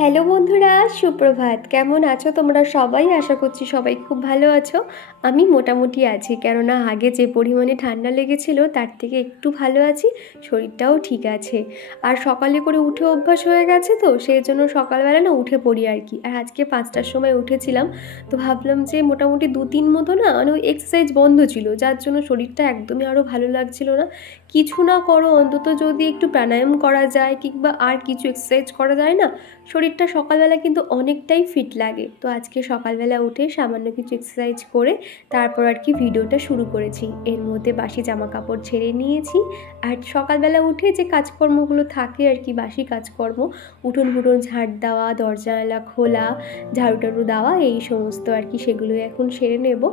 Hello বন্ধুরা, সুপ্রভাত। কেমন আছো তোমরা সবাই? আশা করছি সবাই খুব ভালো আছো। আমি মোটামুটি আছি, কেননা আগে যে পরিমাণে ঠান্ডা লেগেছিল তার থেকে একটু ভালো আছি, শরীরটাও ঠিক আছে। আর সকালে করে উঠে অভ্যাস হয়ে গেছে, তো সেই জন্য সকালবেলা না উঠে পড়ি আর কি। আর আজকে 5টার সময় উঠেছিলাম, তো ভাবলাম যে মোটামুটি 2-3 মতো না মানে ওই এক্সারসাইজ বন্ধ ছিল, যার জন্য শরীরটা একদমই আরও ভালো লাগছিল না। কিছু না করো, অন্তত যদি একটু প্রাণায়াম করা যায় কিংবা আর কিছু এক্সারসাইজ করা যায় না, শরীরটা সকালবেলা কিন্তু অনেকটাই ফিট লাগে। তো আজকে সকালবেলা উঠে সামান্য কিছু এক্সারসাইজ করে তারপর আর কি ভিডিওটা শুরু করেছি। এর মধ্যে বাসি জামা কাপড় ছেড়ে নিয়েছি। আর সকালবেলা উঠে যে কাজকর্মগুলো থাকে আর কি, বাসি কাজকর্ম, উঠোন ফুটুন ঝাঁট দেওয়া, দরজা জানালা খোলা, ঝাড়ু টাড়ু দেওয়া, এই সমস্ত আর কি সেগুলোই এখন সেরে নেব।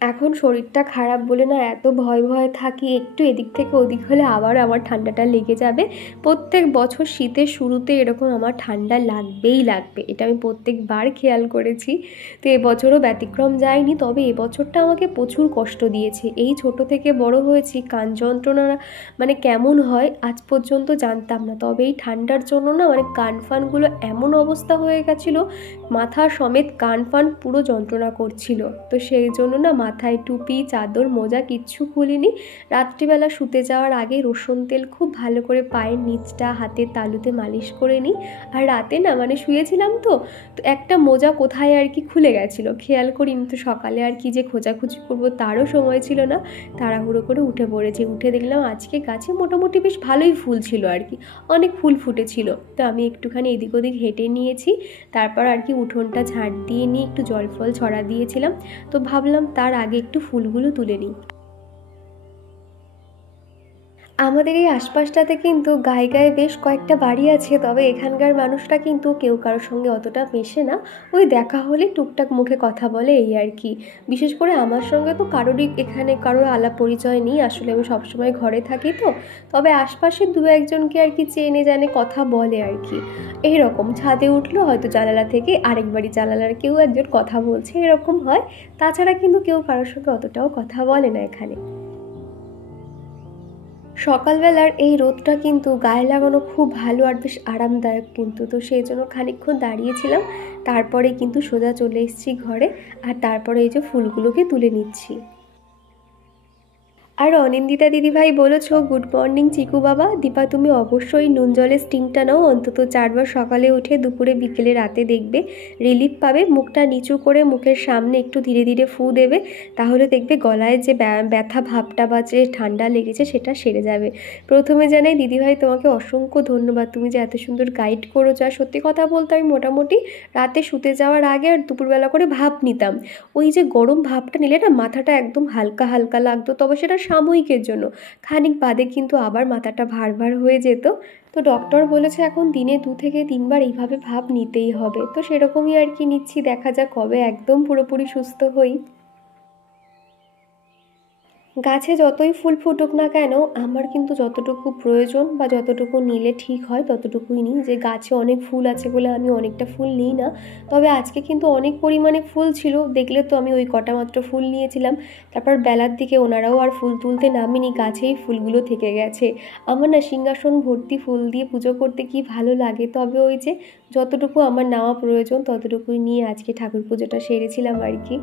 এখন শরীরটা খারাপ বলে না এত ভয় ভয় থাকি, একটু এদিক থেকে ওদিক হলে আবার আমার ঠান্ডাটা লেগে যাবে। প্রত্যেক বছর শীতের শুরুতে এরকম আমার ঠান্ডা লাগবেই লাগবে, এটা আমি প্রত্যেকবার খেয়াল করেছি। তো এবছরও ব্যতিক্রম যায়নি, তবে এবছরটা আমাকে প্রচুর কষ্ট দিয়েছে। এই ছোট থেকে বড় হয়েছি, কান যন্ত্রণা মানে কেমন হয় আজ পর্যন্ত জানতাম না, তবে এই ঠান্ডার জন্য না মানে কান ফানগুলো এমন অবস্থা হয়ে গেছিলো, মাথা সমেত কান ফান পুরো যন্ত্রণা করছিল। তো সেই জন্য না মাথায় টুপি, চাদর, মোজা কিচ্ছু খুলিনি। রাত্রিবেলা শুতে যাওয়ার আগে রসুন তেল খুব ভালো করে পায়ের নিচটা, হাতের তালুতে মালিশ করে নিই। আর রাতে না মানে শুয়েছিলাম, তো একটা মোজা কোথায় আর কি খুলে গেছিলো, খেয়াল করিনি। তো সকালে আর কি যে খোঁজাখুঁজি করবো তারও সময় ছিল না, তাড়াহুড়ো করে উঠে পড়েছি। উঠে দেখলাম আজকে গাছে মোটামুটি বেশ ভালোই ফুল ছিল আর কি, অনেক ফুল ফুটেছিল। তো আমি একটুখানি এদিক ওদিক হেঁটে নিয়েছি, তারপর আর কি উঠোনটা ঝাঁট দিয়ে নিয়ে একটু জল ফল ছড়া দিয়েছিলাম। তো ভাবলাম তার আগে একটু ফুলগুলো তুলে নিই। আমাদের এই আশপাশটাতে কিন্তু গায়ে গায়ে বেশ কয়েকটা বাড়ি আছে, তবে এখানকার মানুষরা কিন্তু কেউ কারোর সঙ্গে অতটা মেশে না। ওই দেখা হলে টুকটাক মুখে কথা বলে, এই আর কি। বিশেষ করে আমার সঙ্গে তো কারোরই এখানে কারোর আলাপ পরিচয় নেই, আসলে আমি সবসময় ঘরে থাকি। তো তবে আশপাশের দু একজনকে আর কি চেনে জানে কথা বলে আর কি। এইরকম ছাদে উঠলো হয়তো জানালা থেকে আরেক বাড়ি জানালার কেউ একজন কথা বলছে, এরকম হয়। তাছাড়া কিন্তু কেউ কারোর সঙ্গে অতটাও কথা বলে না এখানে। সকালবেলার এই রোদটা কিন্তু গায়ে লাগানো খুব ভালো আর বেশ আরামদায়ক কিন্তু। তো সেই জন্য খানিকক্ষণ দাঁড়িয়েছিলাম, তারপরে কিন্তু সোজা চলে এসেছি ঘরে। আর তারপরে এই যে ফুলগুলোকে তুলে নিচ্ছি। আর অনিন্দিতা দিদিভাই বলেছ, গুড মর্নিং চিকু বাবা। দীপা তুমি অবশ্যই নুন জলের স্টিংটা নাও, অন্তত 4বার সকালে উঠে, দুপুরে, বিকেলে, রাতে, দেখবে রিলিফ পাবে। মুখটা নিচু করে মুখের সামনে একটু ধীরে ধীরে ফু দেবে, তাহলে দেখবে গলায় যে ব্যথা ভাবটা বা যে ঠান্ডা লেগেছে সেটা সেরে যাবে। প্রথমে জানাই দিদিভাই তোমাকে অসংখ্য ধন্যবাদ, তুমি যে এত সুন্দর গাইড করেছো। আর সত্যি কথা বলতে আমি মোটামুটি রাতে শুতে যাওয়ার আগে আর দুপুরবেলা করে ভাপ নিতাম। ওই যে গরম ভাপটা নিলে না মাথাটা একদম হালকা হালকা লাগতো, তবে সেটা সাময়িকের জন্য। খানিক বাদে কিন্তু আবার মাথাটা ভার ভার হয়ে যেত। তো ডক্টর বলেছে এখন দিনে 2 থেকে 3বার এইভাবে ভাপ নিতেই হবে। তো সেরকমই আর কি নিচ্ছি, দেখা যাক কবে একদম পুরোপুরি সুস্থ হই। গাছে যতই ফুল ফুটুক না কেন, আমার কিন্তু যতটুকু প্রয়োজন বা যতটুকু নিলে ঠিক হয় ততটুকুই নিই। যে গাছে অনেক ফুল আছে বলে আমি অনেকটা ফুল নিই না। তবে আজকে কিন্তু অনেক পরিমাণে ফুল ছিল, দেখলে তো আমি ওই কটা মাত্র ফুল নিয়েছিলাম। তারপর বেলার দিকে ওনারাও আর ফুল তুলতে নামেনি, গাছেই ফুলগুলো থেকে গেছে। আমার না সিংহাসন ভর্তি ফুল দিয়ে পুজো করতে কি ভালো লাগে, তবে ওই যে যতটুকু আমার নেওয়া প্রয়োজন ততটুকুই নিয়ে আজকে ঠাকুর পুজোটা সেরেছিলাম আর কি।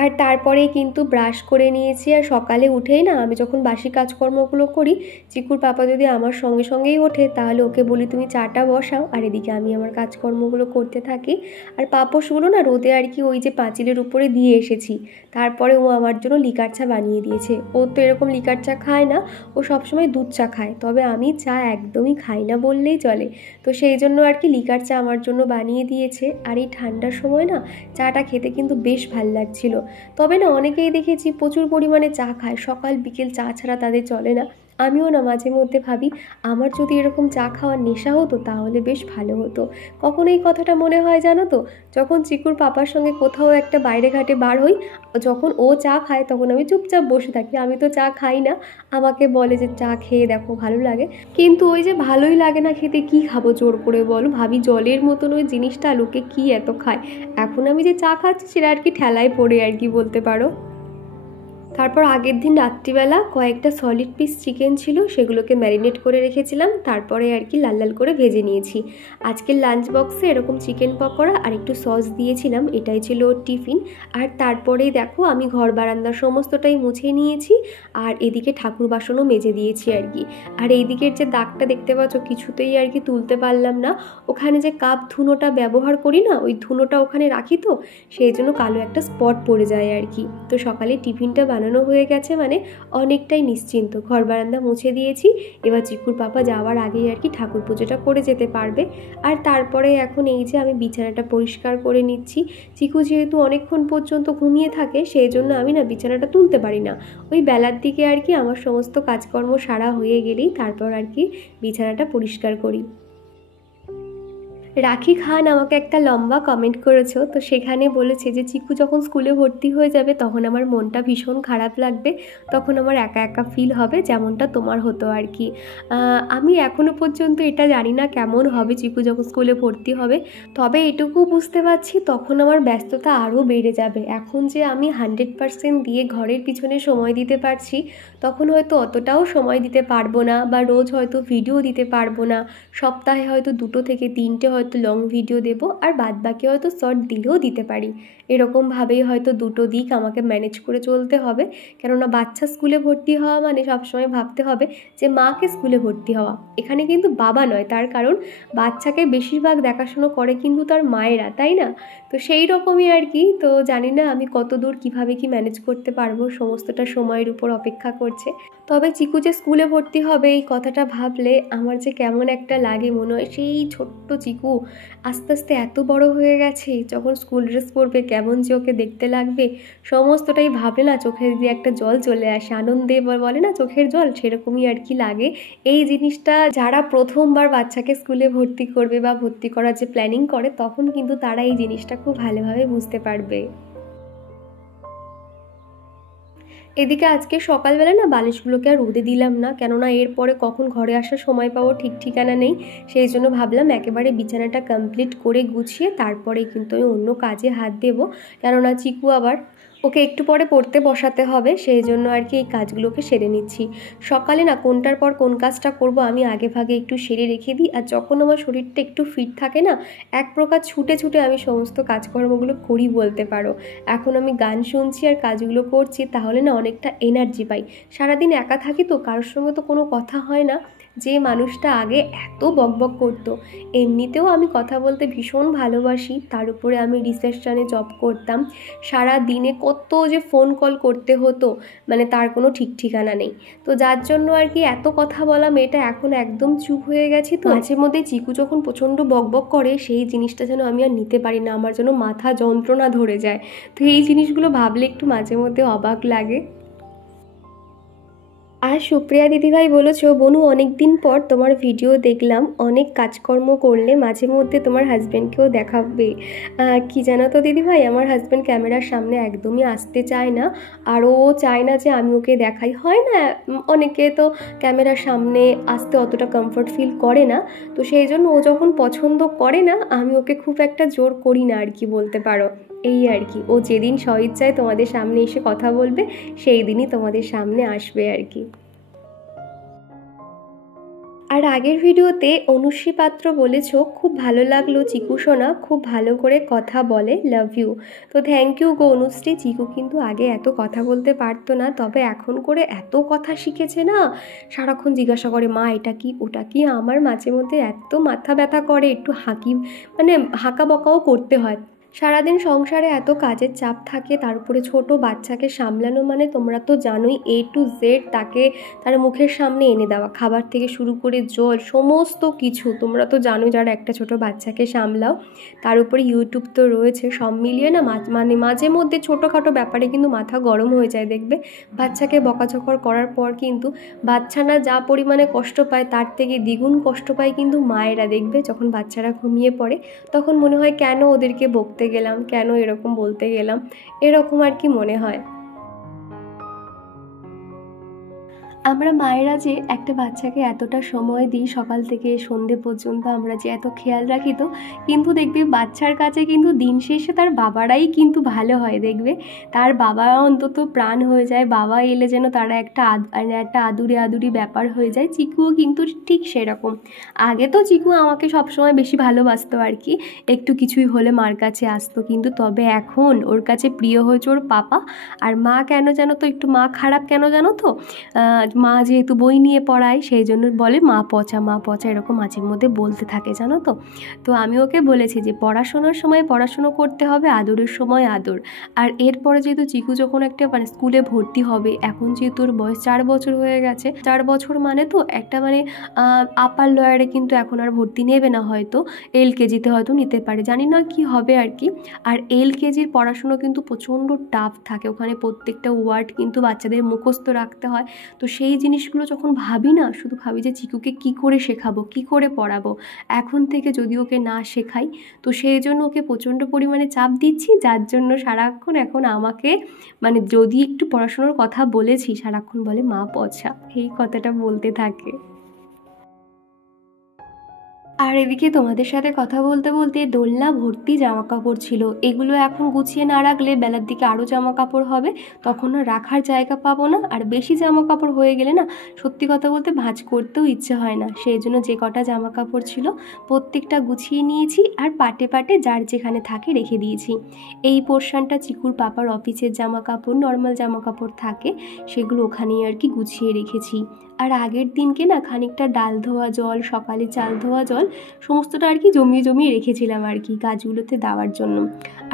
আর তারপরেই কিন্তু ব্রাশ করে নিয়েছি। আর সকালে উঠেই না আমি যখন বাসি কাজকর্মগুলো করি, চিকুর পাপা যদি আমার সঙ্গে সঙ্গেই ওঠে তাহলে ওকে বলি তুমি চাটা বসাও, আর এদিকে আমি আমার কাজকর্মগুলো করতে থাকি। আর পাপোশগুলো না রোদে আর কি ওই যে পাঁচিলের উপরে দিয়ে এসেছি, তারপরে ও আমার জন্য লিকার চা বানিয়ে দিয়েছে। ও তো এরকম লিকার চা খায় না, ও সবসময় দুধ চা খায়, তবে আমি চা একদমই খাই না বললেই চলে। তো সেই জন্য আর কি লিকার চা আমার জন্য বানিয়ে দিয়েছে। আর এই ঠান্ডার সময় না চাটা খেতে কিন্তু বেশ ভাল লাগছিল। তবে না অনেকেই দেখেছি প্রচুর পরিমাণে চা খায়, সকাল বিকেল চা ছাড়া তাদের চলে না। আমিও না মাঝে মধ্যে ভাবি আমার যদি এরকম চা খাওয়ার নেশা হতো তাহলে বেশ ভালো হতো। কখন এই কথাটা মনে হয় জানো তো, যখন চিকুর পাপার সঙ্গে কোথাও একটা বাইরে ঘাটে বার হই, যখন ও চা খায় তখন আমি চুপচাপ বসে থাকি, আমি তো চা খাই না। আমাকে বলে যে চা খেয়ে দেখো ভালো লাগে, কিন্তু ওই যে ভালোই লাগে না খেতে, কি খাবো জোর করে বলো। ভাবি জলের মতন ওই জিনিসটা লোকে কি এত খায়। এখন আমি যে চা খাচ্ছি সেটা আর কি ঠেলায় পড়ে আর কি বলতে পারো। তারপর আগের দিন রাত্রিবেলা কয়েকটা সলিড পিস চিকেন ছিল, সেগুলোকে ম্যারিনেট করে রেখেছিলাম, তারপরে আর কি লাল লাল করে ভেজে নিয়েছি। আজকের লাঞ্চ বক্সে এরকম চিকেন পকোড়া আর একটু সস দিয়েছিলাম, এটাই ছিল টিফিন। আর তারপরেই দেখো আমি ঘর বারান্দার সমস্তটাই মুছে নিয়েছি, আর এদিকে ঠাকুর বাসনও মেজে দিয়েছি আর কি। আর এই দিকের যে দাগটা দেখতে পাচ্ছ কিছুতেই আর কি তুলতে পারলাম না, ওখানে যে কাপ ধুনোটা ব্যবহার করি না, ওই ধুনোটা ওখানে রাখি, তো সেই জন্য কালো একটা স্পট পড়ে যায় আর কি। তো সকালে টিফিনটা বানানো হয়ে গেছে, মানে অনেকটাই নিশ্চিন্ত। ঘর বারান্দা মুছে দিয়েছি, এবার চিকুর পাপা যাওয়ার আগেই আর কি ঠাকুর পুজোটা করে যেতে পারবে। আর তারপরে এখন এই যে আমি বিছানাটা পরিষ্কার করে নিচ্ছি। চিকু যেহেতু অনেকক্ষণ পর্যন্ত ঘুমিয়ে থাকে, সেই জন্য আমি না বিছানাটা তুলতে পারি না। ওই বেলার দিকে আর কি আমার সমস্ত কাজকর্ম সারা হয়ে গেলেই তারপর আর কি বিছানাটা পরিষ্কার করি। রাখি খান আমাকে একটা লম্বা কমেন্ট করেছো, তো সেখানে বলেছে যে চিকু যখন স্কুলে ভর্তি হয়ে যাবে তখন আমার মনটা ভীষণ খারাপ লাগবে, তখন আমার একা একা ফিল হবে, যেমনটা তোমার হতো আর কি। আমি এখনও পর্যন্ত এটা জানি না কেমন হবে চিকু যখন স্কুলে ভর্তি হবে, তবে এটুকু বুঝতে পারছি তখন আমার ব্যস্ততা আরও বেড়ে যাবে। এখন যে আমি 100% দিয়ে ঘরের পিছনে সময় দিতে পারছি, তখন হয়তো অতটাও সময় দিতে পারবো না, বা রোজ হয়তো ভিডিও দিতে পারবো না। সপ্তাহে হয়তো 2 থেকে 3টে হয়তো লং ভিডিও দেবো, আর বাদবাকি হয়তো শর্ট দিলেও দিতে পারি। এরকমভাবেই হয়তো দুটো দিক আমাকে ম্যানেজ করে চলতে হবে, কেননা বাচ্চা স্কুলে ভর্তি হওয়া মানে সবসময় ভাবতে হবে যে মাকে স্কুলে ভর্তি হওয়া, এখানে কিন্তু বাবা নয়। তার কারণ বাচ্চাকে বেশিরভাগ দেখাশুনো করে কিন্তু তার মায়েরা, তাই না? তো সেই রকমই আর কি। তো জানি না আমি কত দূর কীভাবে কি ম্যানেজ করতে পারবো, সমস্তটা সময়ের উপর অপেক্ষা করছে। তবে চিকু যে স্কুলে ভর্তি হবে এই কথাটা ভাবলে আমার যে কেমন একটা লাগে, মনে হয় সেই ছোট্ট চিকু আস্তে আস্তে এত বড় হয়ে গেছে, যখন স্কুল ড্রেস পরবে কেমন যে ওকে দেখতে লাগবে, সমস্তটাই ভাবলে না চোখের দিয়ে একটা জল চলে আসে, আনন্দে বলে না চোখের জল, সেরকমই আর কি লাগে। এই জিনিসটা যারা প্রথমবার বাচ্চাকে স্কুলে ভর্তি করবে বা ভর্তি করার যে প্ল্যানিং করে, তখন কিন্তু তারা এই জিনিসটা খুব ভালোভাবে বুঝতে পারবে। এদিকে আজকে সকালবেলা না বালিশগুলোকে আর রোদে দিলাম না, কেননা এরপরে কখন ঘরে আসার সময় পাবো ঠিক ঠিকানা নেই। সেই জন্য ভাবলাম একেবারে বিছানাটা কমপ্লিট করে গুছিয়ে তারপরে কিন্তু আমি অন্য কাজে হাত দেবো, কেননা চিকু আবার ওকে একটু পরে পড়তে বসাতে হবে, সেই জন্য আর কি এই কাজগুলোকে সেরে নিচ্ছি। সকালে না কোনটার পর কোন কাজটা করব আমি আগে ভাগে একটু সেরে রেখে দিই, আর যখন আমার শরীরটা একটু ফিট থাকে না, এক প্রকার ছুটে ছুটে আমি সমস্ত কাজকর্মগুলো করি বলতে পারো। এখন আমি গান শুনছি আর কাজগুলো করছি, তাহলে না অনেকটা এনার্জি পাই। সারাদিন একা থাকি তো, কারোর সঙ্গে তো কোনো কথা হয় না। যে মানুষটা আগে এত বকবক করতো, এমনিতেও আমি কথা বলতে ভীষণ ভালোবাসি, তার উপরে আমি রিসেপশনে জব করতাম, সারা দিনে কত যে ফোন কল করতে হতো, মানে তার কোনো ঠিক ঠিকানা নেই। তো যার জন্য আর কি এত কথা বলা মেয়েটা এখন একদম চুপ হয়ে গেছি। তো মাঝে মধ্যে চিকু যখন প্রচণ্ড বকবক করে, সেই জিনিসটা যেন আমি আর নিতে পারি না, আমার যেন মাথা যন্ত্রণা ধরে যায়। তো এই জিনিসগুলো ভাবলে একটু মাঝে মধ্যে অবাক লাগে। আর সুপ্রিয়া দিদিভাই বলেছো, বনু অনেক দিন পর তোমার ভিডিও দেখলাম, অনেক কাজকর্ম করলে, মাঝে মধ্যে তোমার হাজব্যান্ডকেও দেখাবে। কি জানো তো দিদিভাই, আমার হাজব্যান্ড ক্যামেরার সামনে একদমই আসতে চায় না, আর ও চায় না যে আমি ওকে দেখাই। হয় না অনেকে তো ক্যামেরার সামনে আসতে অতটা কমফর্ট ফিল করে না, তো সেই জন্য ও যখন পছন্দ করে না, আমি ওকে খুব একটা জোর করি না আর কি বলতে পারো। এই আর কি, ও যেদিন স্বইচ্ছায় তোমাদের সামনে এসে কথা বলবে, সেই দিনই তোমাদের সামনে আসবে আর কি। আর আগের ভিডিওতে অনুশ্রী পাত্র বলেছো, খুব ভালো লাগলো চিকু সোনা, খুব ভালো করে কথা বলে, লাভ ইউ। তো থ্যাংক ইউ গো অনুশ্রী। চিকু কিন্তু আগে এত কথা বলতে পারতো না, তবে এখন করে এত কথা শিখেছে না, সারাক্ষণ জিজ্ঞাসা করে মা এটা কি ওটা কি। আমার মাঝে মধ্যে এত মাথা ব্যথা করে, একটু মানে হাঁকা বকাও করতে হয়। সারাদিন সংসারে এত কাজের চাপ থাকে, তার উপরে ছোটো বাচ্চাকে সামলানো মানে তোমরা তো জানোই, A to Z তাকে তার মুখের সামনে এনে দেওয়া, খাবার থেকে শুরু করে জল সমস্ত কিছু, তোমরা তো জানো যারা একটা ছোট বাচ্চাকে সামলাও। তার উপরে ইউটিউব তো রয়েছে, সব মিলিয়ে না মানে মাঝে মধ্যে ছোটোখাটো ব্যাপারে কিন্তু মাথা গরম হয়ে যায়। দেখবে বাচ্চাকে বকাঝকা করার পর কিন্তু বাচ্চা না যা পরিমাণে কষ্ট পায়, তার থেকে দ্বিগুণ কষ্ট পায় কিন্তু মায়েরা। দেখবে যখন বাচ্চারা ঘুমিয়ে পড়ে, তখন মনে হয় কেন ওদেরকে বকতে গেলাম, কেন এরকম বলতে গেলাম, এরকম আর কি মনে হয়। আমরা মায়েরা যে একটা বাচ্চাকে এতটা সময় দিই সকাল থেকে সন্ধে পর্যন্ত, আমরা যে এত খেয়াল রাখি, তো কিন্তু দেখবে বাচ্চার কাছে কিন্তু দিন শেষে তার বাবারাই কিন্তু ভালো হয়। দেখবে তার বাবা অন্তত প্রাণ হয়ে যায়, বাবা এলে যেন তারা একটা আদুরি ব্যাপার হয়ে যায়। চিকুও কিন্তু ঠিক সেরকম। আগে তো চিকু আমাকে সবসময় বেশি ভালোবাসতো আর কি, একটু কিছুই হলে মার কাছে আসতো, কিন্তু তবে এখন ওর কাছে প্রিয় হয়েছে ওর পাপা। আর মা কেন জানো তো, একটু মা খারাপ কেন জানো তো, মা যেহেতু বই নিয়ে পড়ায় সেই জন্য বলে মা পচা এরকম মাঝে মধ্যে বলতে থাকে জানো তো। তো আমি ওকে বলেছি যে পড়াশোনার সময় পড়াশুনো করতে হবে, আদরের সময় আদর। আর এরপরে যেহেতু চিকু যখন একটা মানে স্কুলে ভর্তি হবে, এখন যেহেতু ওর বয়স 4 বছর হয়ে গেছে, 4 বছর মানে তো একটা মানে আপার লোয়ারে কিন্তু এখন আর ভর্তি নেবে না, হয়তো LKG-তে হয়তো নিতে পারে, জানি না কি হবে আর কি। আর LKG-র পড়াশুনো কিন্তু প্রচণ্ড টাফ থাকে, ওখানে প্রত্যেকটা ওয়ার্ড কিন্তু বাচ্চাদের মুখস্থ রাখতে হয়। তো সেই জিনিসগুলো যখন ভাবি না, শুধু ভাবি যে চিকুকে কি করে শেখাবো, কি করে পড়াবো এখন থেকে যদি ওকে না শেখাই। তো সেই জন্য ওকে প্রচণ্ড পরিমাণে চাপ দিচ্ছি, যার জন্য সারাক্ষণ এখন আমাকে মানে যদি একটু পড়াশোনার কথা বলেছি সারাক্ষণ বলে মা পচা, এই কথাটা বলতে থাকে। আর এদিকে তোমাদের সাথে কথা বলতে বলতে দোলনা ভর্তি জামা কাপড় ছিল, এগুলো এখন গুছিয়ে না রাখলে বেলার দিকে আরও জামা কাপড় হবে, তখন আর রাখার জায়গা পাবো না। আর বেশি জামা কাপড় হয়ে গেলে না সত্যি কথা বলতে ভাঁজ করতেও ইচ্ছে হয় না, সেই জন্য যে কটা জামা কাপড় ছিল প্রত্যেকটা গুছিয়ে নিয়েছি আর পাটে পাটে যার যেখানে থাকে রেখে দিয়েছি। এই পোর্শনটা চিকুর পাপার অফিসের জামা কাপড়, নর্মাল জামা কাপড় থাকে সেগুলো ওখানেই আর কি গুছিয়ে রেখেছি। আর আগের দিনকে না খানিকটা ডাল ধোয়া জল, সকালে চাল ধোয়া জল সমস্তটা আর কি জমিয়ে রেখেছিলাম আর কি গাছগুলোতে দেওয়ার জন্য।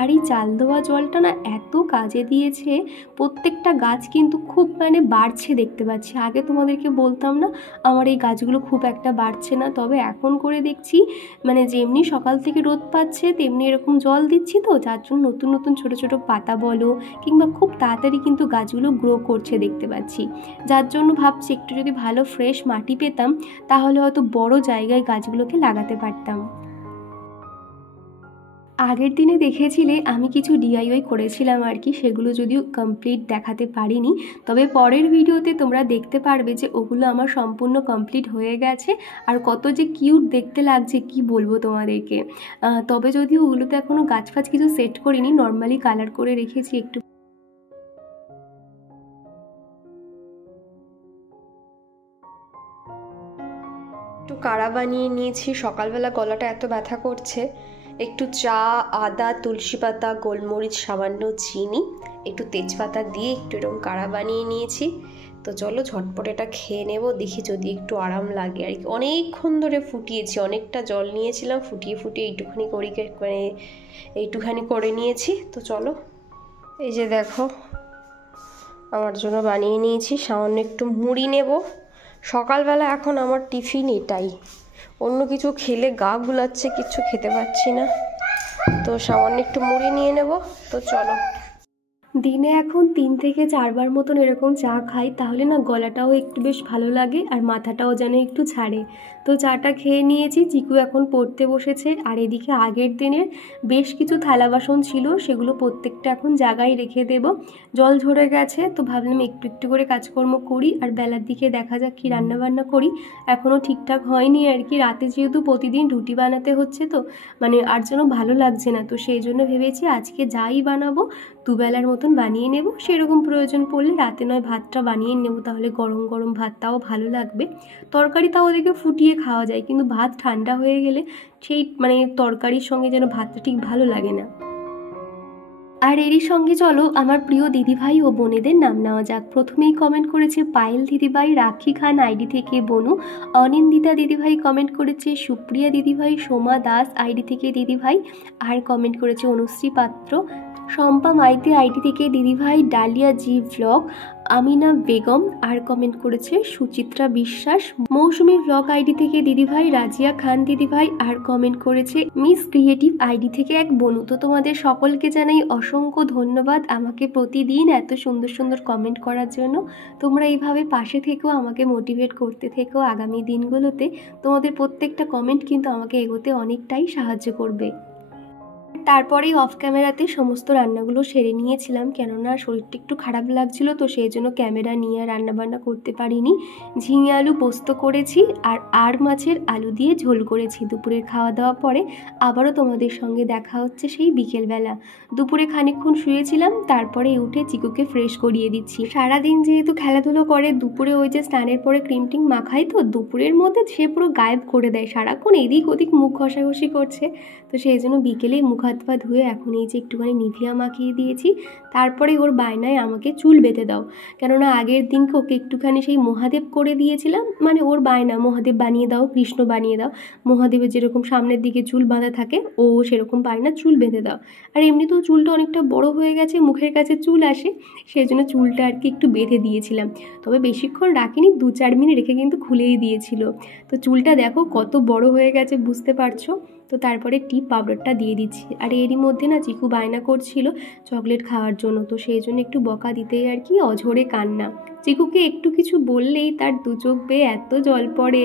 আর এই চাল ধোয়া জলটা না এত কাজে দিয়েছে, প্রত্যেকটা গাছ কিন্তু খুব মানে বাড়ছে দেখতে পাচ্ছি। আগে তোমাদেরকে বলতাম না আমার এই গাছগুলো খুব একটা বাড়ছে না, তবে এখন করে দেখছি মানে যেমনি সকাল থেকে রোদ পাচ্ছে তেমনি এরকম জল দিচ্ছি, তো যার জন্য নতুন নতুন ছোটো ছোটো পাতা বলো কিংবা খুব তাড়াতাড়ি কিন্তু গাছগুলো গ্রো করছে দেখতে পাচ্ছি। যার জন্য ভাবছি একটু যদি ভালো ফ্রেশ মাটি পেতাম তাহলে হয়তো বড় জায়গায় গাছগুলোকে লাগাতে পারতাম। আগের দিনে দেখেছিলে আমি কিছু DIY করেছিলাম আর কি, সেগুলো যদিও কমপ্লিট দেখাতে পারিনি, তবে পরের ভিডিওতে তোমরা দেখতে পারবে যে ওগুলো আমার সম্পূর্ণ কমপ্লিট হয়ে গেছে। আর কত যে কিউট দেখতে লাগছে কি বলবো তোমাদেরকে। তবে যদিও ওগুলোতে এখনও গাছ ফাছ কিছু সেট করিনি, নর্মালি কালার করে রেখেছি একটু। একটু কাড়া বানিয়ে নিয়েছি, সকালবেলা গলাটা এত ব্যথা করছে, একটু চা, আদা, তুলসী পাতা, গোলমরিচ, সামান্য চিনি, একটু তেজপাতা দিয়ে একটু এরকম কাড়া বানিয়ে নিয়েছি। তো চলো ঝটপট এটা খেয়ে নেব, দেখি যদি একটু আরাম লাগে আর কি। অনেকক্ষণ ধরে ফুটিয়েছি, অনেকটা জল নিয়েছিলাম, ফুটিয়ে এইটুখানি করে নিয়েছি। তো চলো, এই যে দেখো আমার জন্য বানিয়ে নিয়েছি, সামান্য একটু মুড়ি নেব। সকালবেলা এখন আমার টিফিন এটাই, অন্য কিছু খেলে গা গুলাচ্ছে, কিচ্ছু খেতে পাচ্ছি না, তো সামান্য একটু মুড়ি নিয়ে নেব। তো চলো, দিনে এখন 3 থেকে 4 বার মতন এরকম চা খাই, তাহলে না গলাটাও একটু বেশ ভালো লাগে আর মাথাটাও যেন একটু ছাড়ে। তো চাটা খেয়ে নিয়েছি, চিকু এখন পড়তে বসেছে। আর এদিকে আগের দিনের বেশ কিছু থালা বাসন ছিল, সেগুলো প্রত্যেকটা এখন জায়গায় রেখে দেব। জল ঝরে গেছে, তো ভাবলাম একটু একটু করে কাজকর্ম করি আর বেলার দিকে দেখা যাক কী রান্নাবান্না করি। এখনও ঠিকঠাক হয়নি আর কি, রাতে যেহেতু প্রতিদিন রুটি বানাতে হচ্ছে, তো মানে আর যেন ভালো লাগছে না, তো সেই জন্য ভেবেছি আজকে যাই বানাবো দুবেলার মতন বানিয়ে নেব, সেরকম প্রয়োজন পড়লে রাতে নয় ভাতটা বানিয়ে নেব, তাহলে গরম গরম ভাতটাও ভালো লাগবে। তরকারি তাও ওদেরকে ফুটিয়ে খাওয়া যায়, কিন্তু ভাত ঠান্ডা হয়ে গেলে সেই মানে তরকারির সঙ্গে যেন ভাতটা ঠিক ভালো লাগে না। আর এরই সঙ্গে চলো আমার প্রিয় দিদিভাই ও বোনেদের নাম নেওয়া যাক। প্রথমেই কমেন্ট করেছে পায়েল দিদিভাই, রাখি খান আইডি থেকে বনু, অনিন্দিতা দিদিভাই কমেন্ট করেছে, সুপ্রিয়া দিদিভাই, সোমা দাস আইডি থেকে দিদিভাই, আর কমেন্ট করেছে অনুশ্রী পাত্র, শম্পা মাইতি আইডি থেকে দিদিভাই, ডালিয়া জি ভ্লগ, আমিনা বেগম, আর কমেন্ট করেছে সুচিত্রা বিশ্বাস, মৌসুমী ভ্লগ আইডি থেকে দিদিভাই, রাজিয়া খান দিদিভাই, আর কমেন্ট করেছে মিস ক্রিয়েটিভ আইডি থেকে এক বনু। তো তোমাদের সকলকে জানাই অসংখ্য ধন্যবাদ আমাকে প্রতিদিন এত সুন্দর সুন্দর কমেন্ট করার জন্য। তোমরা এইভাবে পাশে থেকেও আমাকে মোটিভেট করতে থেকো আগামী দিনগুলোতে, তোমাদের প্রত্যেকটা কমেন্ট কিন্তু আমাকে এগোতে অনেকটাই সাহায্য করবে। তারপরেই অফ ক্যামেরাতে সমস্ত রান্নাগুলো সেরে নিয়েছিলাম, কেননা শরীরটা একটু খারাপ লাগছিল, তো সেই জন্য ক্যামেরা নিয়ে রান্নাবান্না করতে পারিনি। ঝিঙে আলু পোস্ত করেছি আর মাছের আলু দিয়ে ঝোল করেছি। দুপুরের খাওয়া দাওয়া পরে আবারও তোমাদের সঙ্গে দেখা হচ্ছে সেই বিকেলবেলা। দুপুরে খানিকক্ষণ শুয়েছিলাম, তারপরে উঠে চিকুকে ফ্রেশ করিয়ে দিচ্ছি। সারাদিন যেহেতু খেলাধুলো করে, দুপুরে ওই যে স্নানের পরে ক্রিম টিম মাখাই, তো দুপুরের মধ্যে সে পুরো গায়েব করে দেয়, সারাক্ষণ এদিক ওদিক মুখ ঘষাঘষি করছে। তো সেই জন্য বিকেলেই মুখ হাত পা ধুয়ে এখন এই যে একটুখানি নিভিয়া মাখিয়ে দিয়েছি। তারপরে ওর বায়নায় আমাকে চুল বেঁধে দাও, কেননা আগের দিনকে ওকে একটুখানি সেই মহাদেব করে দিয়েছিলাম, মানে ওর বায়না মহাদেব বানিয়ে দাও, কৃষ্ণ বানিয়ে দাও। মহাদেবের যেরকম সামনের দিকে চুল বাঁধা থাকে, ও সেরকম পারে না, চুল বেঁধে দাও। আর এমনিতেও চুলটা অনেকটা বড় হয়ে গেছে, মুখের কাছে চুল আসে, সেই জন্য চুলটা আর কি একটু বেঁধে দিয়েছিলাম। তবে বেশিক্ষণ রাখিনি, 2-4 মিনিট রেখে কিন্তু খুলেই দিয়েছিল। তো চুলটা দেখো কত বড় হয়ে গেছে, বুঝতে পারছো। তো তারপরে টিপ পাউডারটা দিয়ে দিচ্ছি। আর এরই মধ্যে না চিকু বায়না করছিল চকলেট খাওয়ার জন্য, তো সেই জন্য একটু বকা দিতেই আর কি অঝরে কান্না। চিকুকে একটু কিছু বললেই তার 2 চোখ বেয়ে এত জল পড়ে,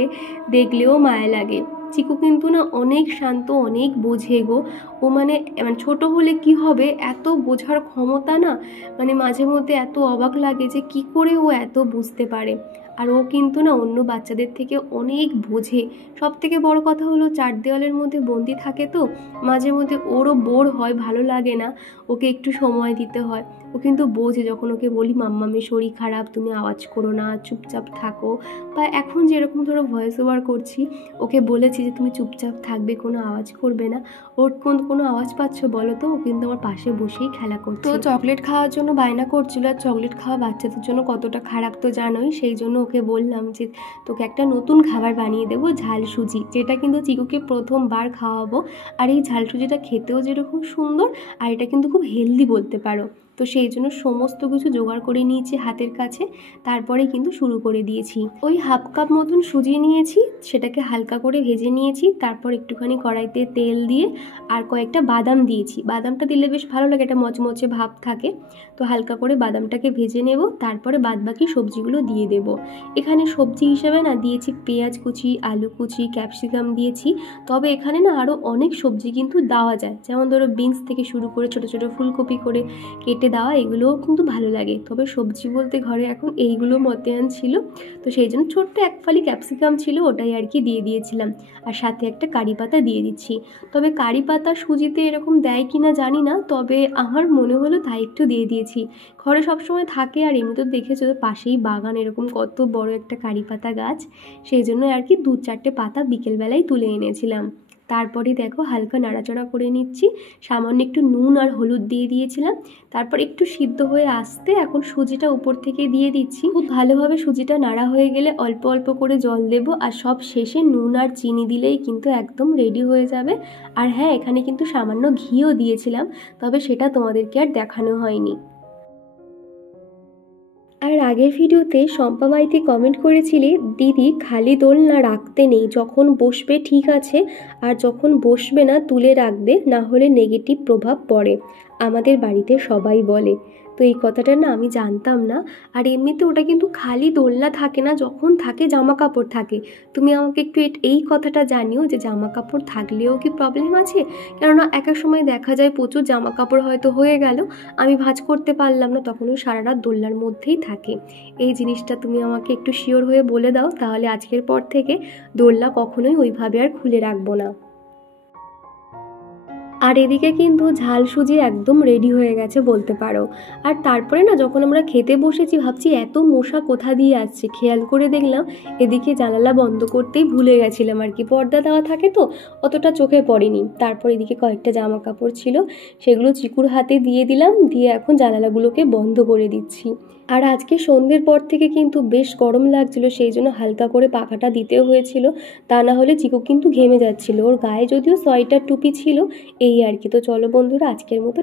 দেখলেও মায়া লাগে। চিকু কিন্তু না অনেক শান্ত, অনেক বোঝে গো। ও মানে ছোট হলে কি হবে, এত বোঝার ক্ষমতা না, মানে মাঝে মধ্যে এত অবাক লাগে যে কি করে ও এত বুঝতে পারে। আর ও কিন্তু না অন্য বাচ্চাদের থেকে অনেক বোঝে। সব থেকে বড় কথা হলো 4 দেওয়ালের মধ্যে বন্দি থাকে, তো মাঝে মধ্যে ওরও বোর হয়, ভালো লাগে না, ওকে একটু সময় দিতে হয়। ও কিন্তু বোঝে, যখন ওকে বলি মাম্মামের শরীর খারাপ, তুমি আওয়াজ করো না, চুপচাপ থাকো। বা এখন যেরকম ধরো ভয়েস ওভার করছি, ওকে বলেছি যে তুমি চুপচাপ থাকবে, কোনো আওয়াজ করবে না। ওর কোনো আওয়াজ পাচ্ছ বলো তো, ও কিন্তু আমার পাশে বসেই খেলা করছে। তো চকলেট খাওয়ার জন্য বায়না করছিল, আর চকলেট খাওয়া বাচ্চাদের জন্য কতটা খারাপ তো জানোই। সেই জন্য ওকে বললাম যে তোকে একটা নতুন খাবার বানিয়ে দেবো, ঝাল সুজি, যেটা কিন্তু চিকুকে প্রথমবার খাওয়াবো। আর এই ঝাল সুজিটা খেতেও যেরকম সুন্দর, আর এটা কিন্তু খুব হেলদি বলতে পারো। তো সেই জন্য সমস্ত কিছু জোগাড় করে নিয়েছি হাতের কাছে, তারপরে কিন্তু শুরু করে দিয়েছি। ওই 1/2 কাপ মতন সুজি নিয়েছি, সেটাকে হালকা করে ভেজে নিয়েছি। তারপর একটুখানি কড়াইতে তেল দিয়ে আর কয়েকটা বাদাম দিয়েছি। বাদামটা দিলে বেশ ভালো লাগে, একটা মচমচে ভাব থাকে। তো হালকা করে বাদামটাকে ভেজে নেব, তারপরে বাদবাকি সবজিগুলো দিয়ে দেব। এখানে সবজি হিসেবে না দিয়েছি পেঁয়াজ কুচি, আলু কুচি, ক্যাপসিকাম দিয়েছি। তবে এখানে না আরও অনেক সবজি কিন্তু দেওয়া যায়, যেমন ধরো বিনস থেকে শুরু করে ছোটো ছোটো ফুলকপি করে কেটে দেওয়া, এগুলোও কিন্তু ভালো লাগে। তবে সবজি বলতে ঘরে এখন এইগুলো মতিয়ান ছিল, তো সেই জন্য ছোট্ট 1 ফালি ক্যাপসিকাম ছিল, ওটাই আর কি দিয়ে দিয়েছিলাম। আর সাথে একটা কারি পাতা দিয়ে দিচ্ছি। তবে কারি পাতা সুজিতে এরকম দেয় কি না জানি না, তবে আমার মনে হলো তাই একটু দিয়ে দিয়েছি। ঘরে সবসময় থাকে, আর এমনি তো দেখেছো পাশেই বাগান, এরকম কত বড় একটা কারি পাতা গাছ, সেই জন্য আর কি 2-4টে পাতা বিকেলবেলায় তুলে এনেছিলাম। তারপরে দেখো হালকা নাড়াচাড়া করে নিচ্ছি, সামান্য একটু নুন আর হলুদ দিয়ে দিয়েছিলাম। তারপর একটু সিদ্ধ হয়ে আসতে এখন সুজিটা উপর থেকে দিয়ে দিচ্ছি। খুব ভালোভাবে সুজিটা নাড়া হয়ে গেলে অল্প অল্প করে জল দেব, আর সব শেষে নুন আর চিনি দিলেই কিন্তু একদম রেডি হয়ে যাবে। আর হ্যাঁ, এখানে কিন্তু সামান্য ঘিও দিয়েছিলাম, তবে সেটা তোমাদেরকে আর দেখানো হয়নি। আর আগের ভিডিওতে শম্পা মাইতি কমেন্ট করেছিলে, দিদি খালি দোলনা রাখতে নেই, যখন বসবে ঠিক আছে, আর যখন বসবে না তুলে রাখবে, না হলে নেগেটিভ প্রভাব পড়ে, আমাদের বাড়িতে সবাই বলে। তো এই কথাটা না আমি জানতাম না। আর এমনিতে ওটা কিন্তু খালি দোলনা থাকে না, যখন থাকে জামা কাপড় থাকে। তুমি আমাকে একটু এই কথাটা জানিও যে জামা কাপড় থাকলেও কি প্রবলেম আছে, কেননা এক এক সময় দেখা যায় প্রচুর জামা কাপড় হয়তো হয়ে গেল, আমি ভাঁজ করতে পারলাম না, তখন ওই সারা রাত দোলনার মধ্যেই থাকে। এই জিনিসটা তুমি আমাকে একটু শিওর হয়ে বলে দাও, তাহলে আজকের পর থেকে দোলনা কখনোই ওইভাবে আর খুলে রাখবো না। আর এদিকে কিন্তু ঝাল সুজি একদম রেডি হয়ে গেছে বলতে পারো। আর তারপরে না যখন আমরা খেতে বসেছি, ভাবছি এত মশা কোথা দিয়ে আসছে, খেয়াল করে দেখলাম এদিকে জানালা বন্ধ করতেই ভুলে গেছিলাম আর কি, পর্দা দেওয়া থাকে তো অতটা চোখে পড়েনি। তারপর এদিকে কয়েকটা জামা কাপড় ছিল, সেগুলো চিকুর হাতে দিয়ে দিলাম, দিয়ে এখন জানালাগুলোকে বন্ধ করে দিচ্ছি। আর আজকে সন্ধ্যের পর থেকে কিন্তু বেশ গরম লাগছিল, সেই জন্য হালকা করে পাখাটা দিতেও হয়েছিল, তা না হলে চিকু কিন্তু ঘেমে যাচ্ছিল। ওর গায়ে যদিও সোয়েটার টুপি ছিল, এই আর কি। তো চলো বন্ধুরা, আজকের মতো